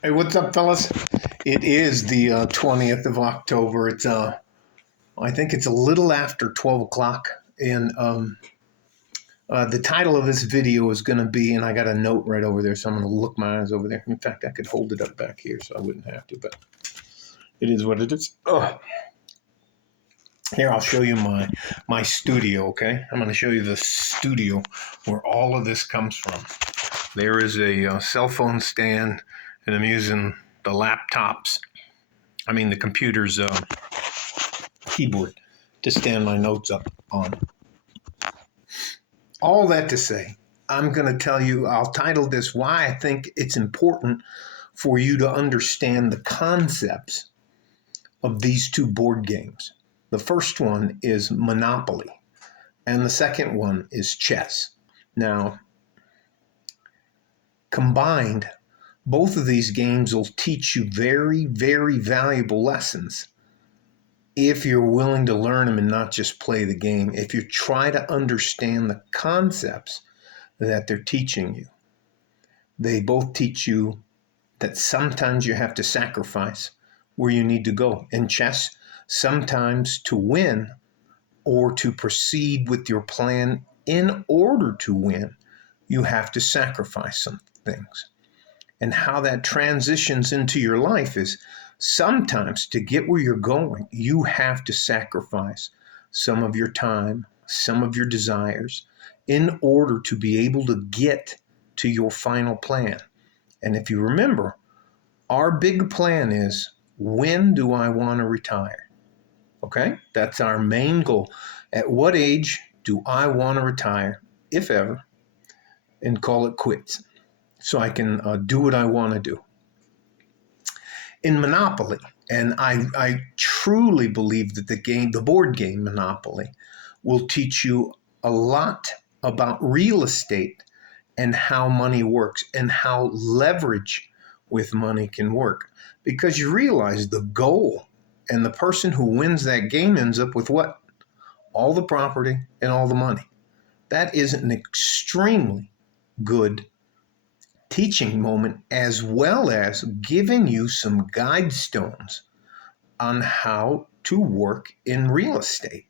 Hey, what's up, fellas? It is the 20th of October. I think it's a little after 12 o'clock. And the title of this video is going to be, and I got a note right over there, so I'm going to look my eyes over there. In fact, I could hold it up back here so I wouldn't have to, but it is what it is. Oh, here, I'll show you my studio, okay? I'm going to show you the studio where all of this comes from. There is a cell phone stand, and I'm using the the computer's keyboard to stand my notes up on. All that to say, I'll title this Why I Think It's Important for You to Understand the Concepts of These Two Board Games. The first one is Monopoly, and the second one is chess. Now, combined, both of these games will teach you very, very valuable lessons if you're willing to learn them and not just play the game, if you try to understand the concepts that they're teaching you. They both teach you that sometimes you have to sacrifice where you need to go. In chess, sometimes to win or to proceed with your plan in order to win, you have to sacrifice some things. And how that transitions into your life is sometimes to get where you're going, you have to sacrifice some of your time, some of your desires in order to be able to get to your final plan. And if you remember, our big plan is, when do I want to retire? Okay, that's our main goal. At what age do I want to retire, if ever, and call it quits so I can do what I want to do? In Monopoly, and I truly believe that the board game Monopoly, will teach you a lot about real estate and how money works and how leverage with money can work. Because you realize the goal, and the person who wins that game ends up with what? All the property and all the money. That is an extremely good teaching moment, as well as giving you some guide stones on how to work in real estate.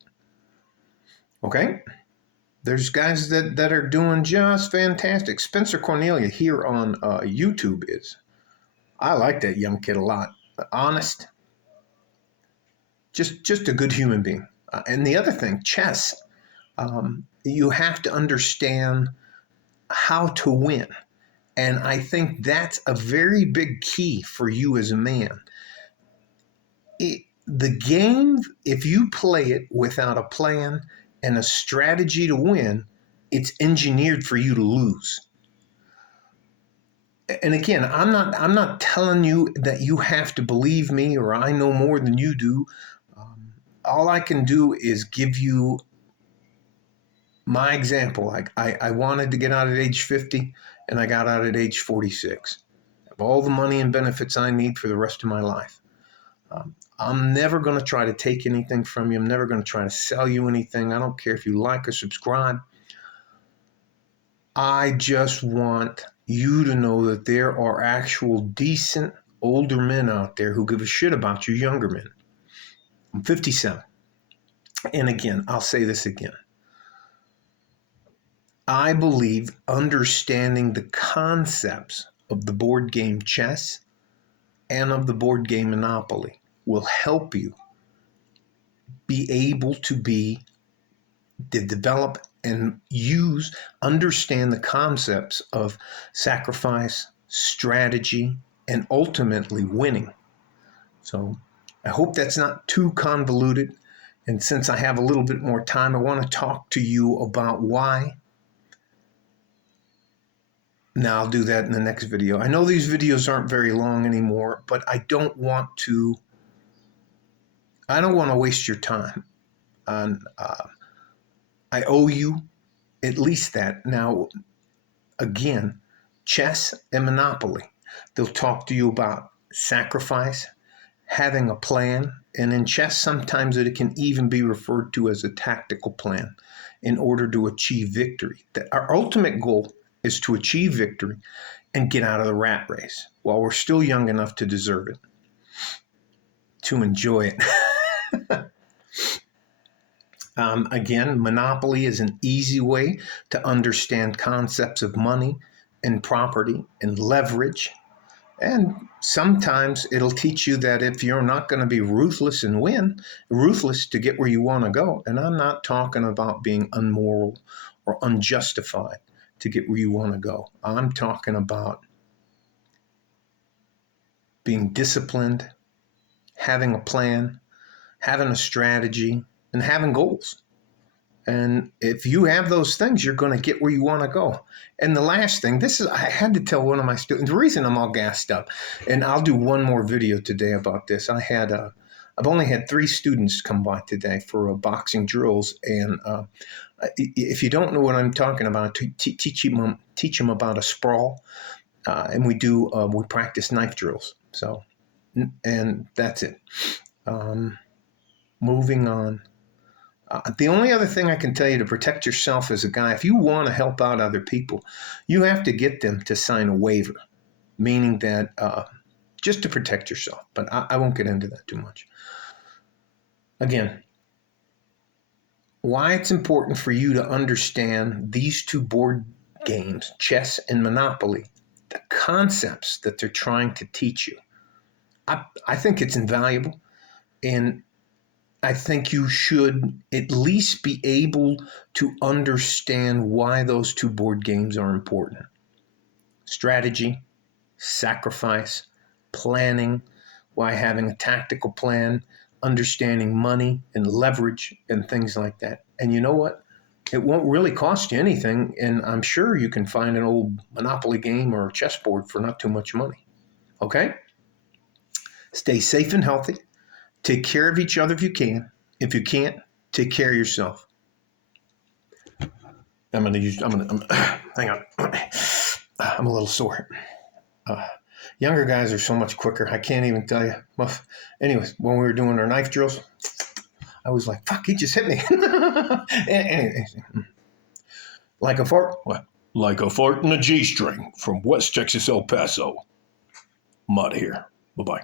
Okay? There's guys that are doing just fantastic. Spencer Cornelia here on YouTube is. I like that young kid a lot. Honest. Just a good human being. And the other thing, chess. You have to understand how to win. And I think that's a very big key for you as a man. The game, if you play it without a plan and a strategy to win, it's engineered for you to lose. And again, I'm not telling you that you have to believe me or I know more than you do. All I can do is give you my example. I wanted to get out at age 50, and I got out at age 46. I have all the money and benefits I need for the rest of my life. I'm never going to try to take anything from you. I'm never going to try to sell you anything. I don't care if you like or subscribe. I just want you to know that there are actual decent older men out there who give a shit about you younger men. I'm 57. And again, I'll say this again. I believe understanding the concepts of the board game chess and of the board game Monopoly will help you be able to develop and understand the concepts of sacrifice, strategy, and ultimately winning. So I hope that's not too convoluted. And since I have a little bit more time, I want to talk to you about why. Now I'll do that in the next video. I know these videos aren't very long anymore, but I don't want to waste your time. And I owe you at least that. Now, again, chess and Monopoly, they'll talk to you about sacrifice, having a plan, and in chess, sometimes it can even be referred to as a tactical plan in order to achieve victory. That our ultimate goal is to achieve victory and get out of the rat race while we're still young enough to deserve it, to enjoy it. Again, Monopoly is an easy way to understand concepts of money and property and leverage. And sometimes it'll teach you that if you're not going to be ruthless and win, ruthless to get where you want to go. And I'm not talking about being unmoral or unjustified to get where you want to go. I'm talking about being disciplined, having a plan, having a strategy, and having goals. And if you have those things, you're going to get where you want to go. And the last thing, I had to tell one of my students, the reason I'm all gassed up, and I'll do one more video today about this. I've only had 3 students come by today for boxing drills. And if you don't know what I'm talking about, teach them about a sprawl. And we practice knife drills. So, and that's it. Moving on. The only other thing I can tell you to protect yourself as a guy, if you want to help out other people, you have to get them to sign a waiver, meaning that just to protect yourself. But I won't get into that too much. Again, why it's important for you to understand these 2 board games, chess and Monopoly, the concepts that they're trying to teach you. I think it's invaluable. And I think you should at least be able to understand why those 2 board games are important. Strategy, sacrifice, planning, why having a tactical plan, understanding money and leverage and things like that. And you know what? It won't really cost you anything, and I'm sure you can find an old Monopoly game or a chessboard for not too much money. Okay? Stay safe and healthy. Take care of each other if you can. If you can't, take care of yourself. Hang on. I'm a little sore. Younger guys are so much quicker. I can't even tell you. Well, anyways, when we were doing our knife drills, I was like, fuck, he just hit me. Anyways, like a fart? What? Like a fart in a G-string from West Texas, El Paso. Mud here. Bye-bye.